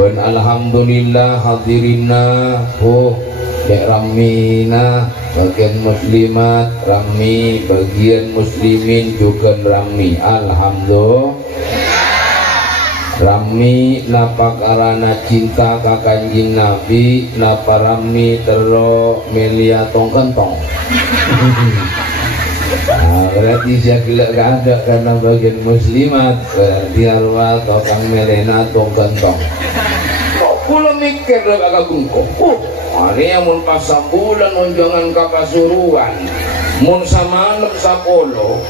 Ben alhamdulillah hadirina dek ramina bagian muslimat rami, bagian muslimin juga rami. Alhamdulillah rami napa karana cinta ka Kanjeng Nabi, napa rami tero melia tong-kentong. Nah, berarti saya gila gak ada karena bagian muslimat, berarti arwah tokang melena tong-kentong. Kok pula mikir dah agak bungkuk. Hari yang mun pas bulan mun jangan kapasuruan, mun samalem sapolo,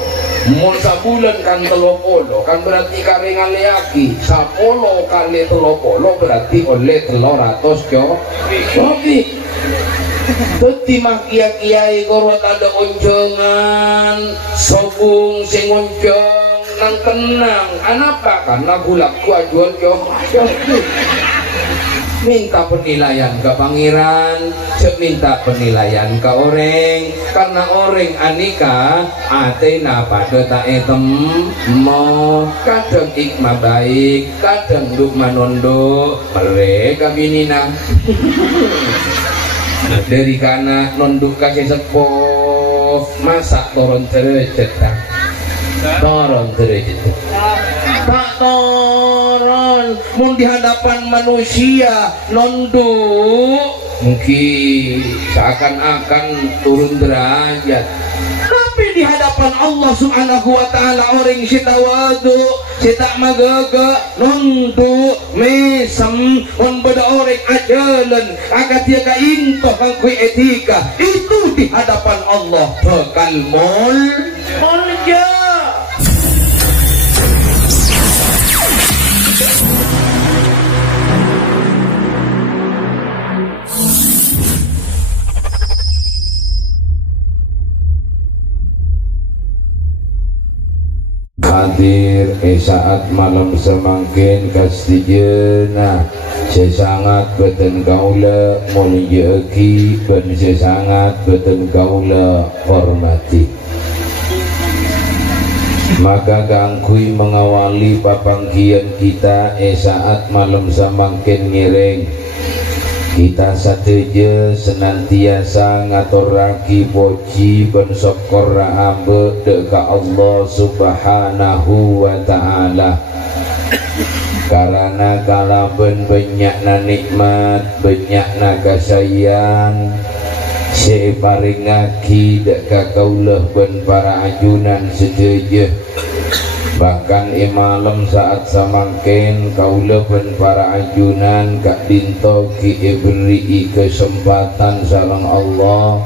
mun sabulan kan telopolo, kan berarti karingan leaki. Sapolo kali telopolo berarti oleh 300 kopi. Teti mah kiai korot ada onjongan, sobung sing onjong nang tenang. Anapa? Karena bulakku ajuan minta penilaian ke pangeran, minta penilaian ke orang, karena orang anika atena pada tak etem mo, kadang ikma baik, kadang duk manondo mereka binina. Dari kana nonduk kasih sepuh masak toron derajat, toron derajat. Tak toron mun di hadapan manusia nonduk mungkin seakan-akan turun derajat, tapi di hadapan Allah Subhanahu wa taala orang si tawadu, si tak magaga nonduk mesem on beda orang ajalan agar dia ka intoh kangkui etika itu di hadapan Allah bakal molja. Hadir saat malam semangkin kastijena sesangat beten kaula mulyaki ben sesangat beten kaula hormati. Maka gangkui mengawali papanggian kita saat malam semangkin ngiring kita sateja senantiasa ngaturaki poci ben syukur ambe deka Allah Subhanahu wa taala. Karena kalaben banyakna nikmat, banyakna kasayang si paringaki deka kaulah ben para ajunan seteja. Bahkan malam saat samangken kaulah ben para ajunan kak dinto ki beri kesempatan sareng Allah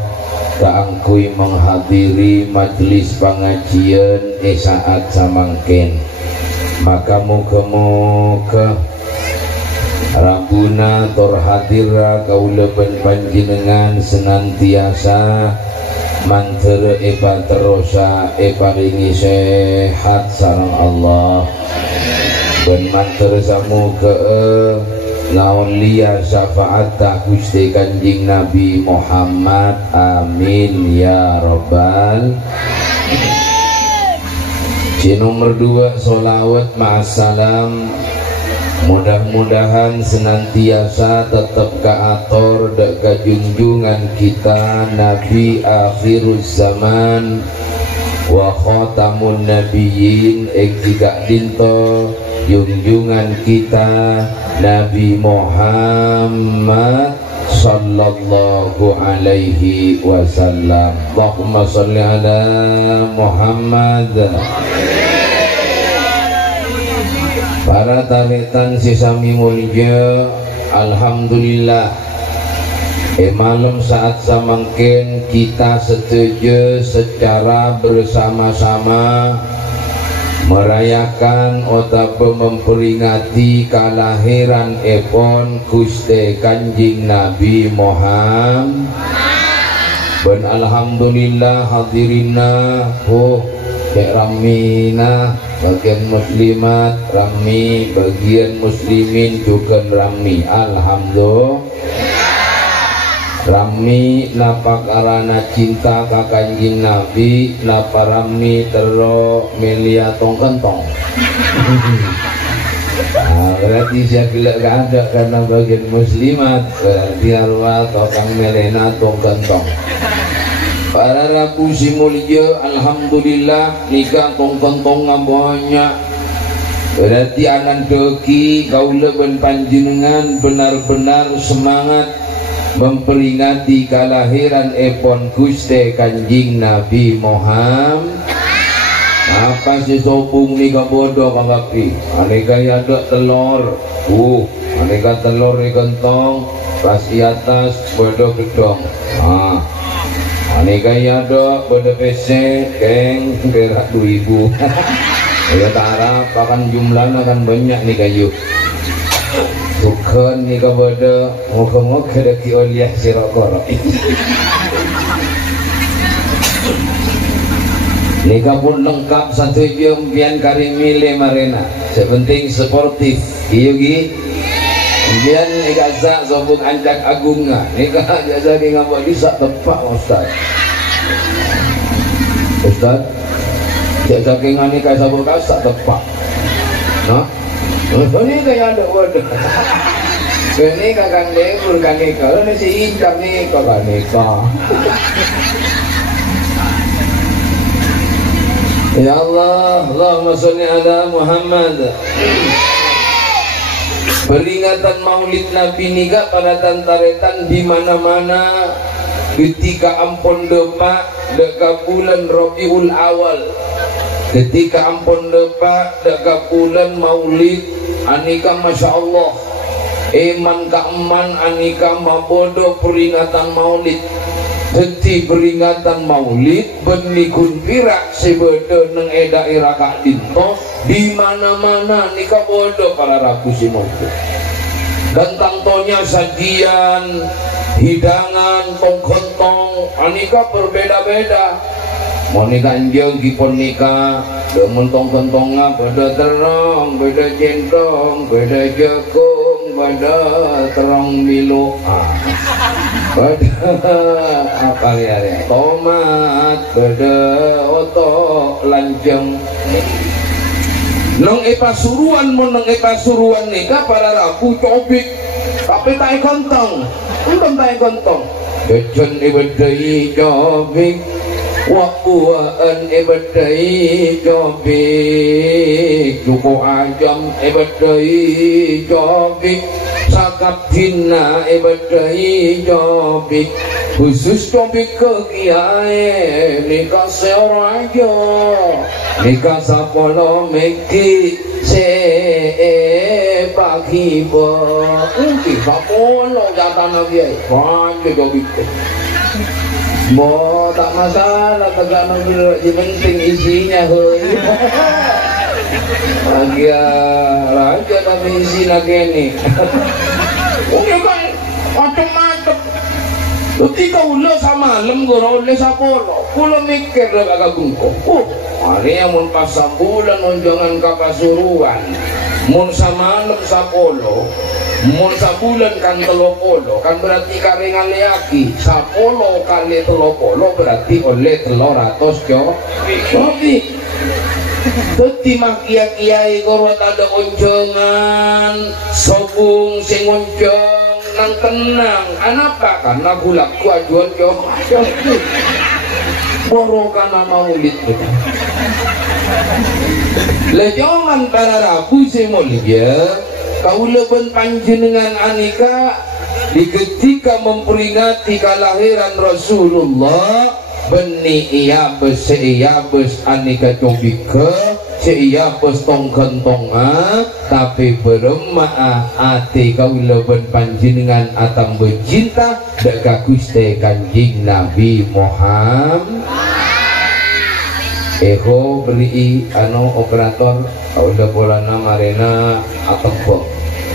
kaangkui menghadiri majlis pengajian saat samangken. Maka muka-muka Rabbuna tor hadira kaulah ben panjenengan senantiasa mantere terosa paringi sehat sareng Allah ben mantere samuga lawan liya syafaat Gusti Kanjeng Nabi Muhammad, amin ya rabbal. Nomor 2 sholawat ma'assalam, mudah-mudahan senantiasa tetap kaator deka junjungan kita Nabi akhirus zaman wa khatamun nabiyyin tiga dinto junjungan kita Nabi Muhammad sallallahu alaihi wasallam. Allahumma sholli ala Muhammad. Para taritan sisami mulya, alhamdulillah malam saat samangken kita setuju secara bersama-sama merayakan atau memperingati kelahiran epon Gusti Kanjeng Nabi Muhammad. Ben alhamdulillah hadirina dek ramina bagian muslimat rami, bagian muslimin juga rami. Alhamdulillah rami napa karana cinta ka Kanjeng Nabi, napa rami tero melia tong-kentong. berarti saya gelak ada karena bagian muslimat, berarti arwah tokang melena tong kentong. Para rabu si mulia, alhamdulillah nikah tong kentong banyak. Berarti anan doki kaula ben panjenengan benar-benar semangat memperingati kelahiran epon Gusti Kanjeng Nabi Muhammad. Apa si sopung ni bodoh kagapi? Aneka ada telur, aneka telur ni kentong, pas di atas bodoh gedong. Aneka ada bodoh PC, keng berak 2000. Ya tak harap akan jumlahnya akan banyak nih kayu. Bukan nih bodoh, ngok-ngok kedaki oliah sirokoro. Nikah pun lengkap satu jam bian kari milih marena. Sepenting sportif. Iya. Bian nikah sak sobuk ancak agungnya. Nikah jasa di ngabak disak tepak Ustaz. Ustaz, jasa kengan nikah sobuk kasak tepak. Nah, ini kayak ada wadah. Ini kakak dengur kan nikah. Ini si incam nikah kan nikah. Ya Allah, Allahumma sholli ala Muhammad. Peringatan Maulid Nabi nikah pada tantaretan di mana-mana ketika ampun depak deka bulan Rabiul Awal. Ketika ampun depak deka bulan Maulid anika Masya Allah. Eman ka eman anika mabodo peringatan Maulid. Henti peringatan Maulid benikun pirak sebeda neng daerah Kak Dinto di mana-mana nikah bodoh para rabu si mojo. Dan tantonya sajian, hidangan, tong-kontong, anika berbeda-beda. Mau nikah anjing kipon nikah, demen tong-kontongnya beda terong, beda jentong, beda jagung, beda terong milu. Beda apa ya? Tomat, beda otot, lanceng. Nang pasuruan nikah para rabu cobik, tapi tak kontong, untung tak kontong. Jajan bedai cobik, wakuan bedai cobik, cukup ayam bedai cobik. Sakap dina bedai cobik, khusus cobik ke kiai nikah seorajo, nikah sapolo meki se pagi bo, mungkin sapolo jatah kiai, panjang cobik. Bo tak masalah tegak nongol, yang penting isinya hoi. Agia raja tapi isi lagi nih. Oke kan, macam-macam. Ketika ulah sama malam gorole sapolo, ulah mikir dah agak bungkuk. Hari yang mun pas bulan jangan kakak suruhan. Mun sama malam sapolo, mun sabulan kan telopolo, kan berarti karengan leaki. Sapolo kali telopolo berarti oleh 300 cobik. Teti mah kiai korwat ada onjongan, sobung sing onjong nang tenang. Kenapa? Karena gulaku ajuan jauh. Boro kana Maulid. Lejongan para rabu si mulia, kaula ben panjenengan anika di ketika memperingati kelahiran Rasulullah. Beni iya bes anika cobika iya bes tong-kentonga tapi beremah ati kaula ben panjenengan atam becinta deka Gusti Kanjeng Nabi Muhammad. Eho beri operator kaula polana marena atempok.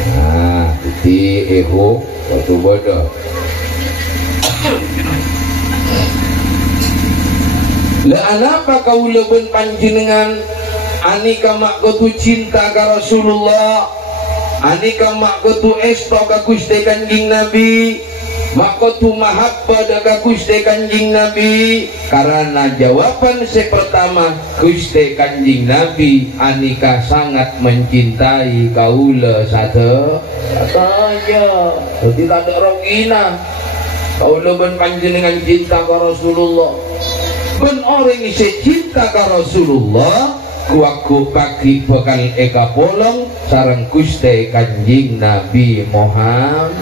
Nah, itu eho waktu bodoh. Lah anapa kau leben panjenengan anika mak kutu cinta ka Rasulullah, anika mak kutu esto ka Gusti Kanjeng Nabi, maka tumahap pada Gusti Kanjing Nabi karena jawaban pertama Gusti Kanjing Nabi anika sangat mencintai kaula saja jadi tak ada rogina kaula ben panjenengan cinta ke Rasulullah ben orang isi cinta ke Rasulullah kuaku pagi bekal eka polong sareng Gusti Kanjing Nabi Muhammad.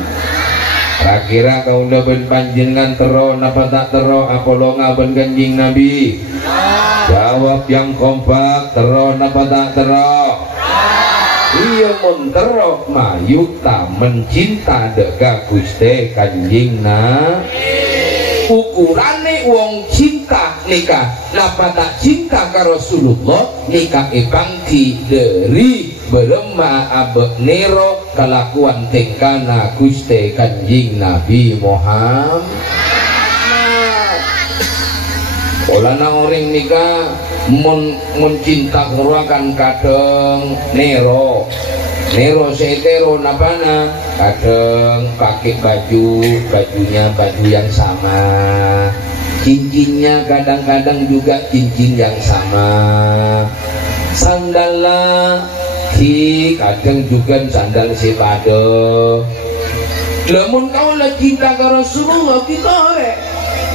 Kira kau udah ben panjenengan tero napa tak tero apolonga ben Kanjing Nabi? Jawab yang kompak, tero napa tak tero? Iya mun tero mayu ta mencinta deka Gusti Kanjing Nabi. Ukurane wong cinta nikah napa tak cinta ka Rasulullah nikah pangki dari berema abek nero kelakuan tingkana Gusti Kanjing Nabi Muhammad. Olana orang nikah mun cinta keruakan kadang nero setero napana kadang pakai bajunya baju yang sama, cincinnya kadang-kadang juga cincin yang sama, sandalnya kadang juga sandal sepado. Lamun kau lah cinta ke Rasulullah kita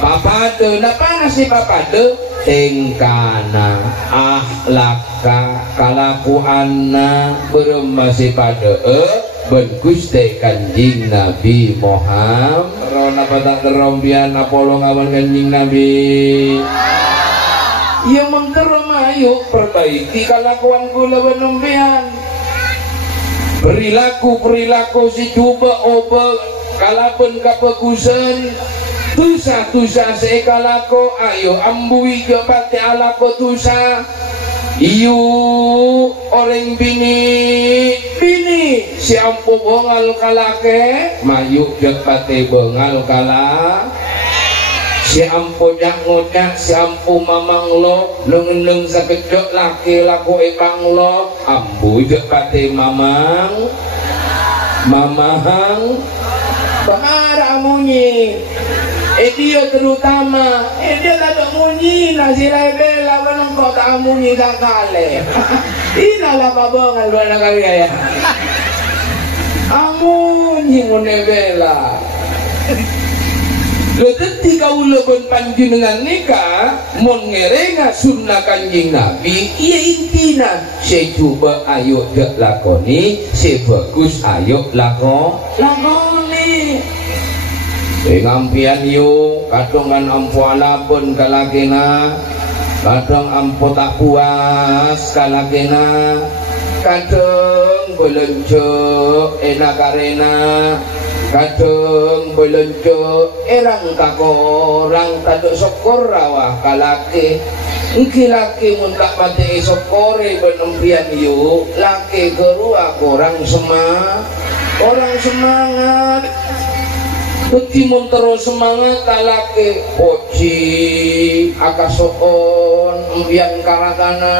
papade napana si papade tingkana akhlaka kalakuanna beremasi pada ben Gusti Kanjing Nabi Muhammad rona pada terompian apolong awan Kanjing Nabi yang mengkerom ayo perbaiki kalakuan kula benompian perilaku si coba oba kalapen kapegusan tusa sekalako ayo ambui ke pati alako tusa iyu orang bini si ampu bengal kalake mayu ke pati bengal kala si ampu nyak si ampu mamang lo leng sakejok laki laku epang lo ambu ke pati mamang bahara munyi dia terutama dia tak ada munyi nasi lebel apa kau tak munyi tak kale inilah babongan luar negara ya amunyi ngonebela ketika ulun panjenengan nikah mon ngerenga sunnah Kanjing Nabi iya intina saya coba ayo dek lakoni saya bagus ayo lakoni ngampian yu kadongan ampu alapun kalakena kadang ampu tak puas kalakena kadang belenco enak karena kadang belenco erang kakorang taduk sokor rawah kalake iki laki mun tak mati sokore benempian yu laki gerua orang semangat Kutimun terus semangat kalake poci akasoon ambian karakana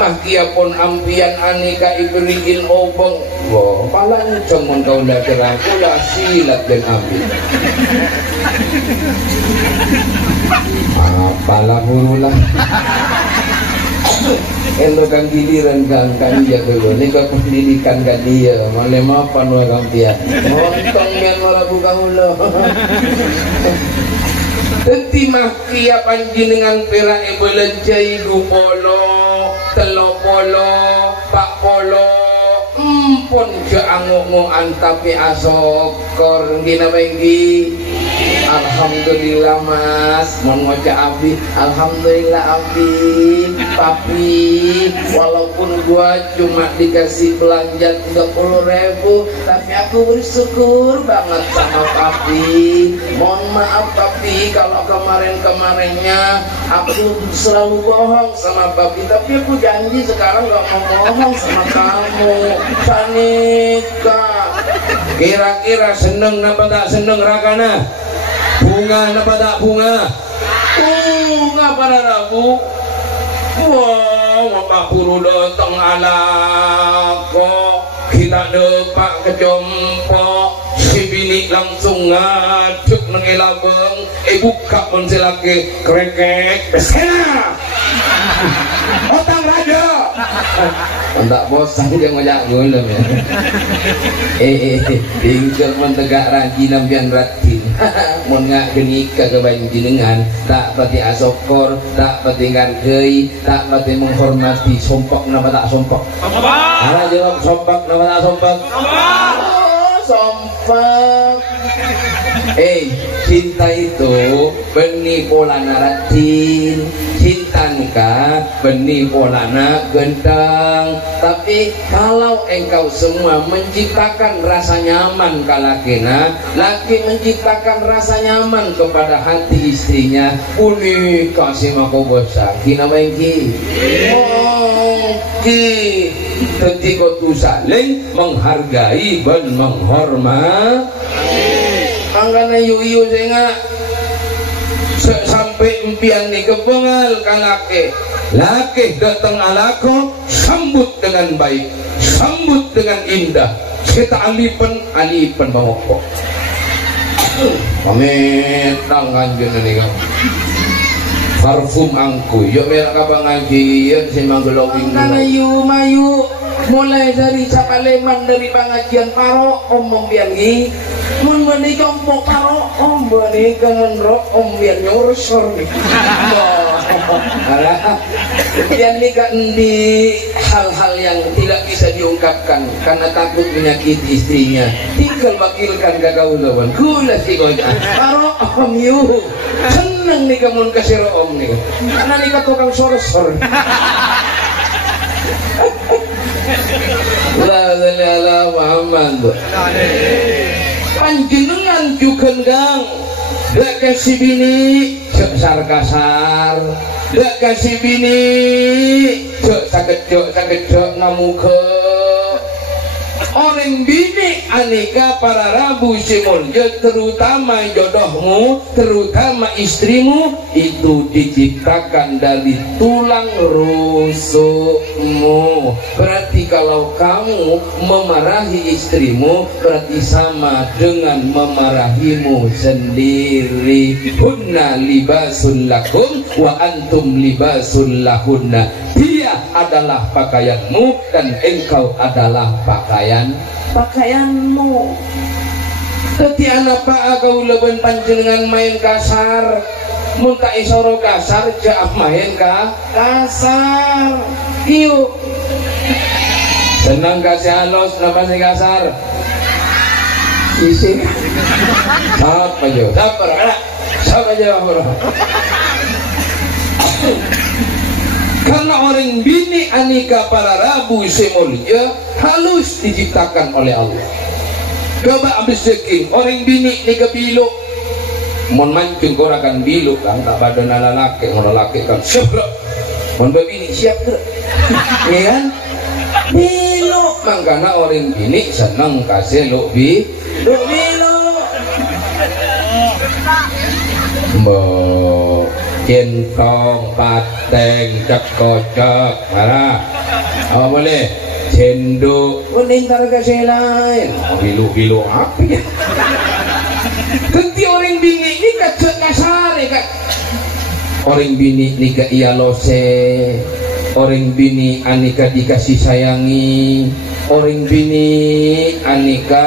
makiapun ambian anika iberikin obong wah palang cuman kau dah keraku dah silat dan ambil apalah burulah elo kang giliran kan dia dulu ni kau pendidikan kan dia malah mapan orang dia montong yang malah buka ulo enti makia panjenengan perak ebelencai dupolo telopolo pakpolo pun keanguk antapi asokor gina benggi alhamdulillah mas mau ngocak abdi alhamdulillah abdi papi walaupun gua cuma dikasih belanja 30.000 tapi aku bersyukur banget sama papi mohon maaf papi kalau kemarinnya aku selalu bohong sama papi tapi aku janji sekarang gak mau bohong sama kamu Sanika kira-kira seneng apa tak seneng rakana bunga apa tak bunga pada Rabu wah Pak Guru datang ala kok kita depak kejompo si bini langsung ngaduk nang ilabeng buka pun si laki krekek pesena otang raja tak bosan dia ngajak gulem ya tinggal mentegak ranji nampian ratin mun ngak genika ke banjinengan tak pati asokor tak pati ngargei tak pati menghormati sompak nama tak sompak ala jawab sompak nama tak sompak sompak cinta itu benih polana ratin cinta nikah benih polana gendang. Tapi kalau engkau semua menciptakan rasa nyaman ke lakina, laki menciptakan rasa nyaman kepada hati istrinya, uni kasih mako bosan kina bengki ketika tu saling menghargai dan menghormat. Angkana yu sehingga sampai impian ni kepengal kan laki datang alako sambut dengan baik, sambut dengan indah, kita alipan bangoko pamit tangan gini nih kan parfum angku yuk mereka pengajian si manggelowing angkana yu mayu mulai dari Capaleman dari pengajian paro omong biangi mun bani compok paro om bani kangen rok om bian nyorsor nih bian nikah di hal-hal yang tidak bisa diungkapkan karena takut menyakiti istrinya, tinggal wakilkan kagaulawan gula si goja paro om yu seneng nih kamu kasih om nih karena nikah tukang sorsor. La Muhammad panjenengan juga gang dak kasih bini kasar dak kasih bini sakit ngamuke orang bini aneka para rabu simulja terutama jodohmu terutama istrimu itu diciptakan dari tulang rusukmu. Berarti kalau kamu memarahi istrimu berarti sama dengan memarahimu sendiri. Hunna libasul lakum wa antum libasul lahunna. Dia adalah pakaianmu dan engkau adalah pakaianmu. Ketika apa kau leben panjenengan main kasar, muntah isoro kasar, jaaf main kasar. Iyo. Senang kasih halus, nama si kasar. Isi. Siapa aja? Siapa aja? Karena orang bini anika para rabu semulja halus diciptakan oleh Allah. Coba ambil seking orang bini nika biluk, mon mancung korakan biluk kan tak badan ala laki, orang laki kan seblok, mon bini siap tu, ya kan? Biluk, makanya orang bini senang kasih lu biluk. Centong, pateng, cekocok, marah. Apa boleh? Cenduk, kuning targa lain. Bilu apa ya? Ganti orang bini ini kacau kasar ya kak. Orang bini ini ke ialose, orang bini anika dikasih sayangi, orang bini anika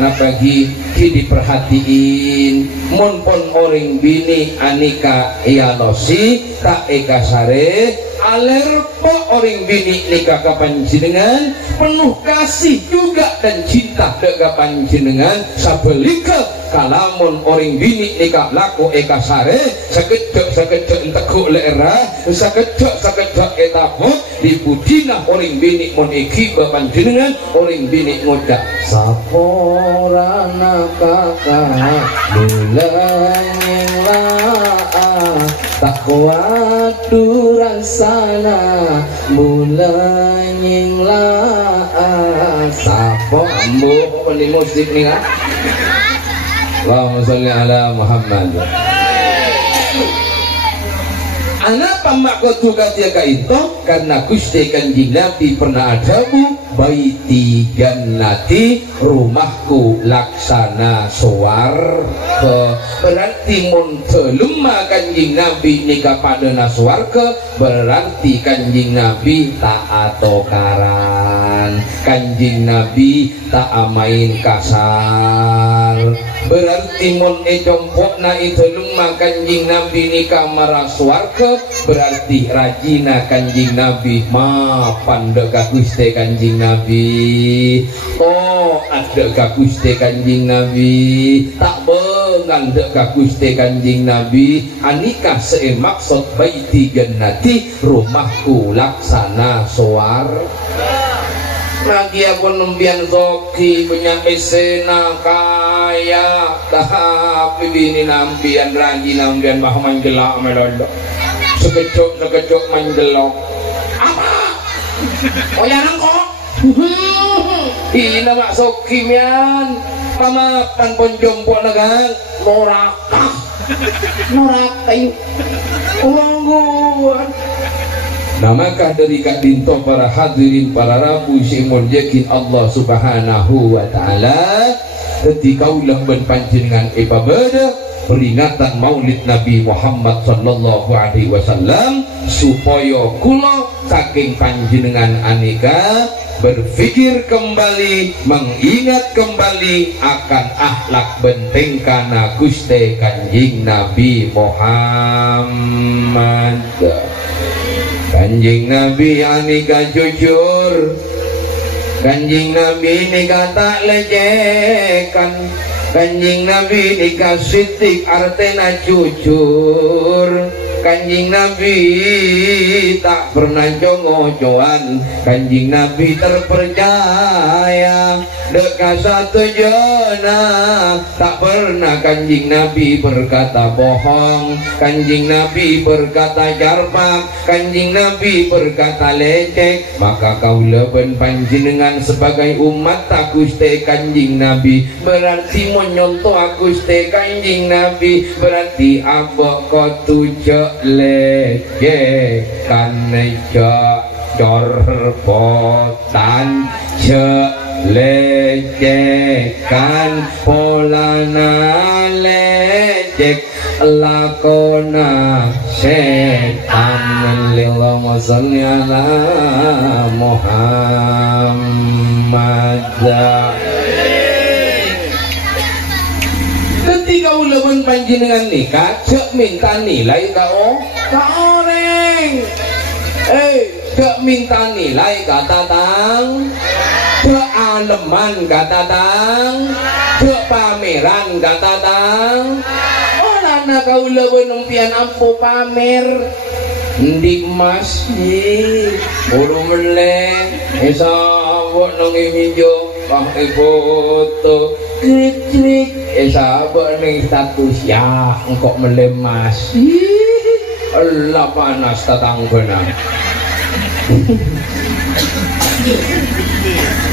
napagi diperhatiin. Monpon orang bini anika ialosi tak eka sare alerpo orang bini nikah kapanjenengan penuh kasih juga dan cinta deka panjenengan sabelika kalamun orang bini nikah laku eka sare sakejok entekuk leera sakejok etapot dipudina orang bini mon iki panjenengan orang bini ngodak saporana kakak mulai tak kuat durasana mulai sapo ambo ini musik nih kan. Allahumma sholli ala Muhammad. Anapa makotu katika itu karena Gusti Kanjeng Nabi pernah adabu baiti jannati rumahku laksana swarga. Berarti mun telema Kanjing Nabi nika padana swarga, berarti Kanjing Nabi tak atokaran, Kanjing Nabi tak amain kasar. Berarti mun ejompokna itu lumah Kanjing Nabi nika marah swarga, berarti rajina Kanjing Nabi mapan deka Gusti Kanjing Nabi. Oh ada ka Gusti Kanjing Nabi, tak bengan deka Gusti Kanjing Nabi. Anikah se maksud baiti jannati, rumahku laksana swarga. Lagi aku nembian zoki punya esena kaya, tapi bini nampian raji nampian bah manjelak melodok, sekecok manjelok. Apa? Oh ya nangko? Ina mak zoki mian, pamapan pon jompo nagang, norak kayu, ulangguan. Namakah dari Kak Dinto para hadirin para rabu simul yakin Allah subhanahu wa ta'ala ketika ulang ben panjenengan ibadah peringatan maulid Nabi Muhammad sallallahu alaihi wasallam supaya kula saking panjenengan anika berpikir kembali, mengingat kembali akan akhlak benteng kana Gusti Kanjing Nabi Muhammad. Kanjing Nabi anika jujur, Kanjing Nabi nika tak lecehkan, Kanjing Nabi nika sitik artena jujur, Kanjing Nabi tak pernah jongo-joan, Kanjing Nabi terpercaya dekat satu jona, tak pernah Kanjing Nabi berkata bohong, Kanjing Nabi berkata jarmak, Kanjing Nabi berkata leceh. Maka kaula ben panjenengan sebagai umat Gusti Kanjing Nabi berarti menyontoh Gusti Kanjing Nabi, berarti abok kotujo leceh kan corpotan lecehkan polana lecek lakona setan. Allahumma sholli ala Muhammad. Ketika ulun panjenengan nikah cek minta nilai ka orang, cek minta nilai ka tatang, cek aleman ka tatang, cek pameran ka tatang. Olana kaula numpian ampu pamer di masjid buru meleng esabok nang imijo pakai foto klik esabok ning status ya engkau melemas. Allah panas tatanggana.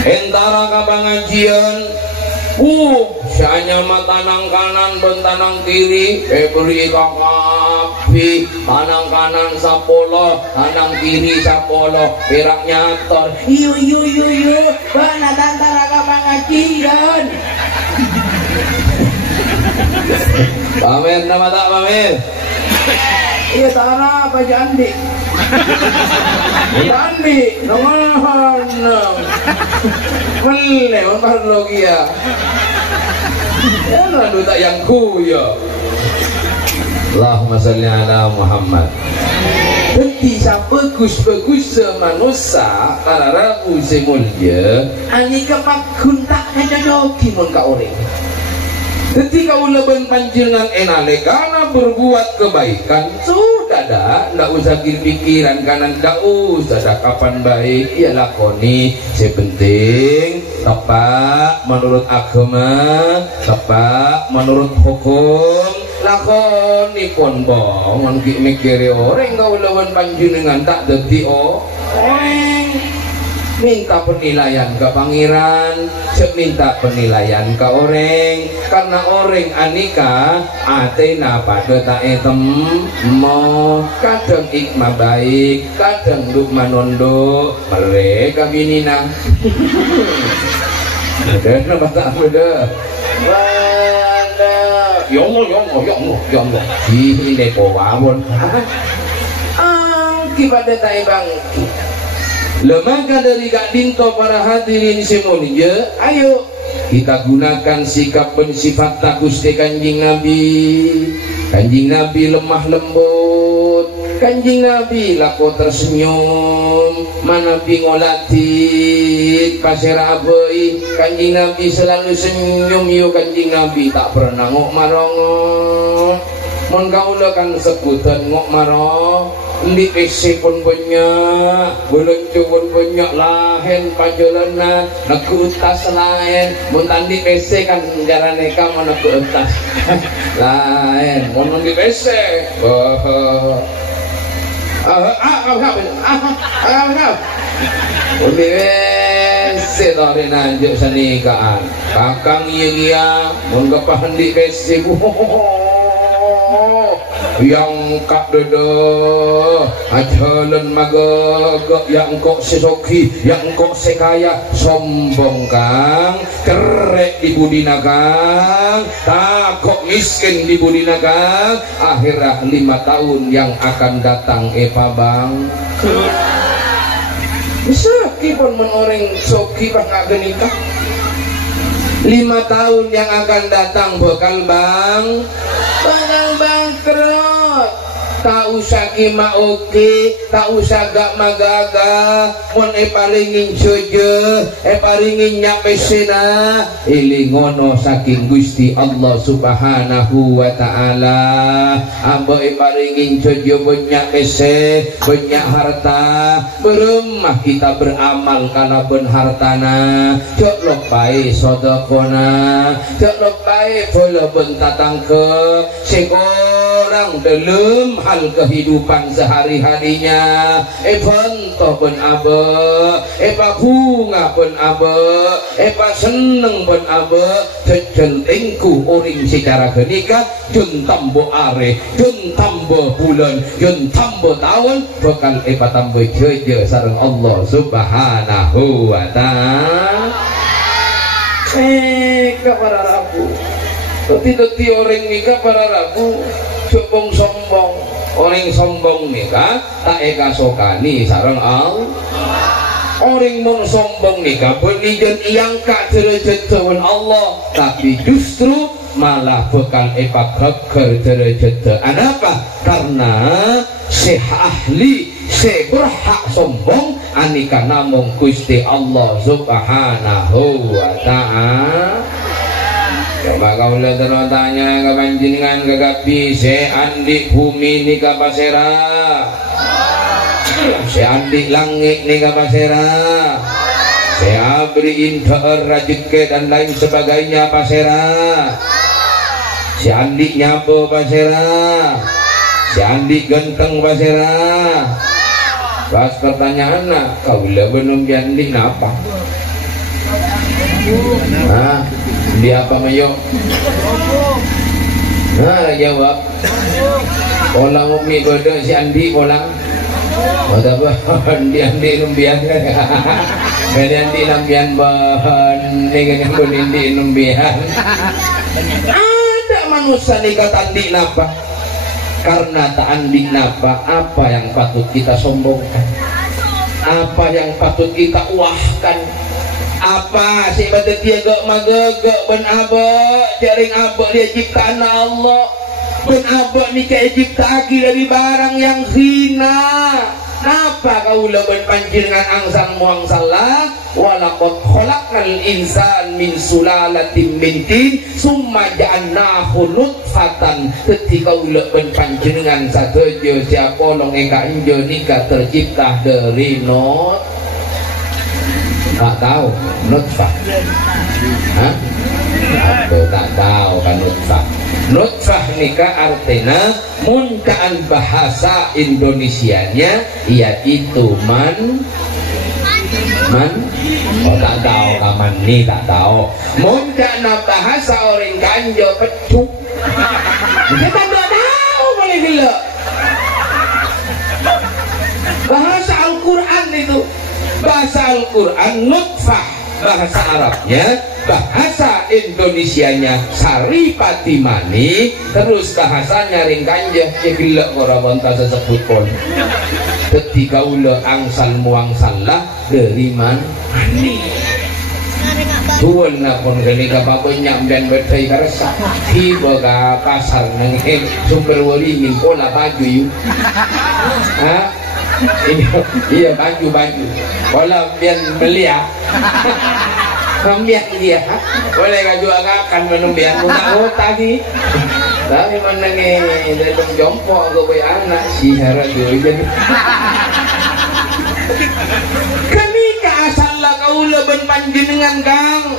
Entara ka pengajian Syanya tanang kanan ben tanang kiri beri kakapi, tanang kanan 10 tanang kiri 10 perak nyator yu bana tantara ka pengajian. Pamer nama tak pamer? Iya tara apa jandi? Jandi, namahan. Mele, mantar logia. Ya lalu tak yang kuya. Allahumma sholli ala Muhammad. Ketika bagus-bagus manusia para rabu semulya, anika pakun tak kajodoki mun ka orang. Ketika uleban panjenengan enale karena berbuat kebaikan sudah dah, ndak usah pikiran kanan, ndak usah dah kapan baik ya lakoni. Sepenting tepat menurut agama, tepat menurut hukum, lakoni pun bong mikiri orang kau uleban panjenengan tak dadi minta penilaian ke pangeran, minta penilaian ke orang, karena orang anika atena pada tak mo kadang ikma baik, kadang duk manondo mereka binina. Beda bahasa beda. Beda. Ya Allah. Ini kewawon. Kipada taibang. Lemaka dari Kak Dinto para hadirin semuanya, ayo kita gunakan sikap bersifat Gusti Kanjeng Nabi. Kanjeng Nabi lemah lembut, Kanjeng Nabi lako tersenyum, mana bingolatit pasir abai. Kanjeng Nabi selalu senyum yo, Kanjeng Nabi tak pernah ngok marongo. Mon kaula kan sebutan ngok maro, di PC pun banyak, beluncu pun banyak, lahen pajalana nak utas lain. Mun tandi PC kan jarane ka mana ke utas lain. Mun di PC Undi PC dari nanjuk sanikaan kakang iya mun kepahan di PC yang kak dede ajalan magagak yang kok sesoki yang kok sekaya sombong kang kerek di budina kang takok miskin di budina kang akhirah 5 tahun yang akan datang bang misaki pun menoreng soki bang agak nikah 5 tahun yang akan datang bakal bangkrut. Tak usah kima oke, tak usah gak magaga, mon paringin jojo, paringin nyape sena, ilingono saking Gusti Allah Subhanahu wa Ta'ala. Amba paringin jojo banyak pese, banyak harta, beremah kita beramal karena ben hartana, jok lopai sodakona, jok lopai bola bentatang ke, sekorang dalam hal kehidupan sehari-harinya. Bento pun abe, bunga pun abe, seneng pun abe. Jejeltingku uring secara genika, jun tambo are, jun tambo bulan, jun tambo tahun, bakal tambo jeje sareng Allah Subhanahu wa Ta'ala. Para rabu, teti orang nikah para rabu, sombong. Orang sombong nikah tak eka sokani sareng Allah. Orang mau sombong nikah benijen yang kak derajat Tuhan Allah, tapi justru malah bekal eka geger derajat. Kenapa? Karena si ahli si berhak sombong anika namung Gusti Allah Subhanahu wa Ta'ala. Coba kau lihat tanya ke panjenengan kagapi se andi bumi ni kapasera, se andi langit ni kapasera, se abri inter rezeki dan lain sebagainya pasera, se andi nyapo pasera, se andi genteng pasera. Pas pertanyaan nak kau lihat belum andi napa? Nah, dia apa mayo? Nah, jawab. Orang umi bodoh si Andi orang. Ada Andi numbian. Kali Andi numbian bahan dengan Andi numbian. Ada manusia dikata Andi napa? Karena tak Andi napa, apa yang patut kita sombongkan? Apa yang patut kita uahkan? Apa si batet dia gak magagak ben abak jaring abak dia ciptaan Allah ben abak ni kayak ciptaki dari barang yang hina. Napa kau ben panjenengan angsang muang salah walaqad khalaqnal insan min sulalatin min tin summa ja'alnahu nutfatan. Ketika ben panjenengan sateja siapa long eka injo nikah tercipta dari tak tahu nutfah. Hah? Aku tak tahu kan nutfah. Nutfah nikah artinya muntaan bahasa Indonesianya yaitu man. Oh tak tahu kaman ni tak tahu. Muntaan bahasa orang kanjo pecuk. Kita tak tahu boleh gila. Bahasa Al-Quran itu. Bahasa Al-Quran nutfah bahasa Arabnya, bahasa Indonesianya Saripati Mani, terus bahasanya ringkanja gila ora bonta sesebut pon. Ketika ula angsal muangsal lah dari mani. Tuan na pun gani kapapun nyamdan bertai karasa tiba ka pasar nang sumber waringin pola baju yuk. Ha? Iya baju pola biar belia. Membiak dia, boleh kaju akan menumbiak muka tadi. Tapi mana ni dalam jompo ke anak si hara jadi. Kau leben panjenengan kang,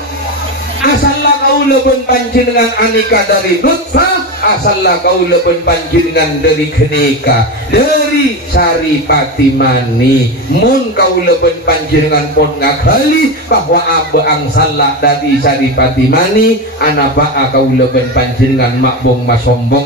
asallah kau leben panjenengan anika dari nutfah, asallah kau leben panjenengan dari kenika, dari Saripati Mani. Mun kau leben panjenengan pun ngakali bahwa abe angsallah dari Saripati Mani, anapa kau leben panjenengan makbong masombong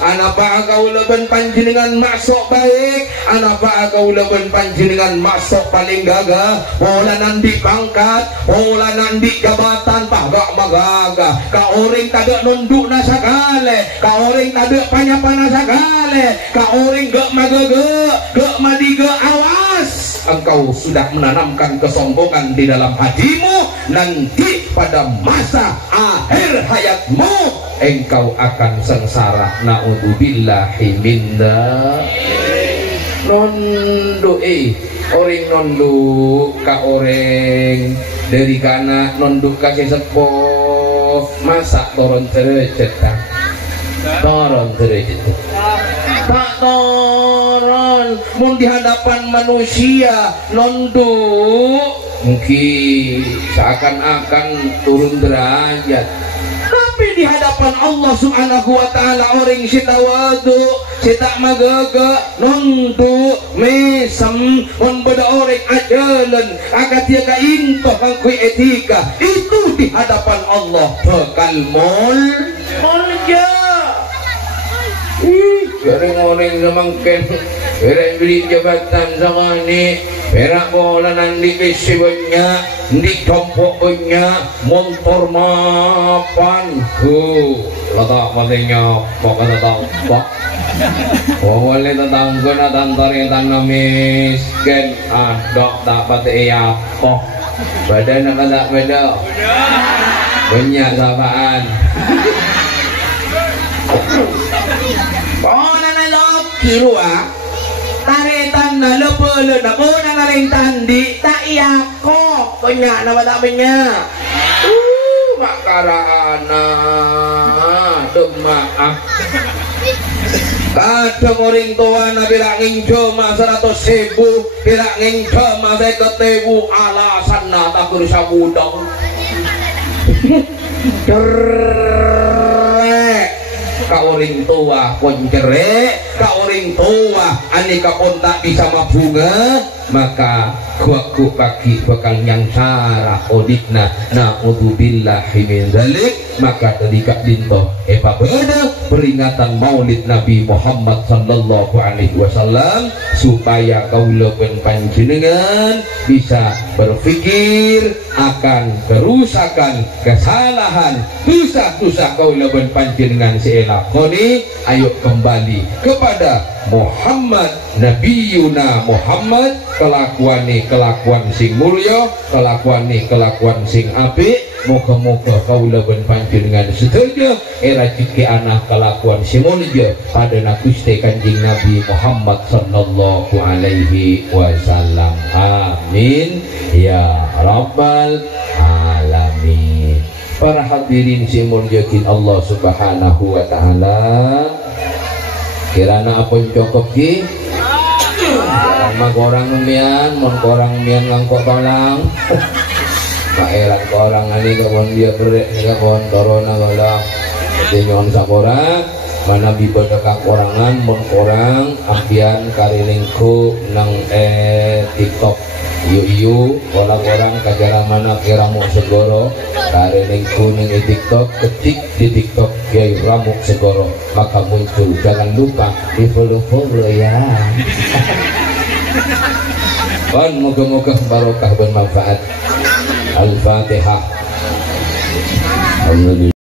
anapa kau leben panjenengan masuk baik, anapa kau leben panjenengan masuk paling gagah, pola nanti pangkat, pola nanti jabatan pagak magaga, ka orang kada nunduk na sagale, ka orang kada panyapana sagale, ka orang gak magaga, gak madiga, awas engkau sudah menanamkan kesombongan di dalam hatimu. Nanti pada masa akhir hayatmu engkau akan sengsara. Naudzubillahi minda. Nondu orang nondu ka orang dari kana nondu ka sesepuh masa toron derajat toron derajat tak toron mun di hadapan manusia nondu mungkin seakan-akan turun derajat, tapi di hadapan Allah Subhanahu wa taala orang sitawadu cetak magaga nondu mesem mun beda orang ajalan akat dia ka intoh kangku etika itu di hadapan Allah bakal molja. Orang-orang semangkin berak beli jabatan sakani berak bola nanti kesiwanya di tompoknya motor mapan letak matanya pokoknya tak boleh tetangga na tantari tanah miskin adok tak pati apa badan nak tak beda banyak sapaan. Pona na loki ruah taretan na lepele na pona na rin tandi tak iyako banyak na bata banyak makarana demaah kadang orang tua na bilang ngingcoma 100.000 bilang ngingcoma 50.000 alasan na tak berusaha budong ka orang tua pun cerek, ka orang tua aneka pun tak bisa mabunga, maka kuaku kaki bakal nyangsara odikna. Na'udzubillahi min dzalik. Maka ketika dinto pada peringatan Maulid Nabi Muhammad sallallahu alaihi wasallam supaya kaulaken panjenengan bisa berpikir akan kerusakan, kesalahan, dosa-dosa kaulaken panjenengan seelakoni, ayo kembali kepada Muhammad, Nabiyuna Muhammad, kelakuan sing mulya, kelakuan sing apik. Moga-moga kaulaken panjenengan sedaya era cike anak kelakuan si mulya pada Gusti Kanjeng Nabi Muhammad sallallahu alaihi wasallam. Amin ya rabbal alamin. Para hadirin si mulyakin Allah subhanahu wa ta'ala, kirana apa cukup ki sama korang mian mon korang mian ngangkok tolang kaeran korang ali kabon dia berek dia kabon corona kalau dinyon sapora mana biboda kakorangan mon korang ampian karilingku nang TikTok yu pola korang kajara mana kiramu segoro karilingku ning TikTok, ketik di TikTok Kiai Ramuk Segoro maka muncul. Jangan lupa di follow ya. Moga-moga barokah bermanfaat. Al-Fatihah. Alhamdulillah.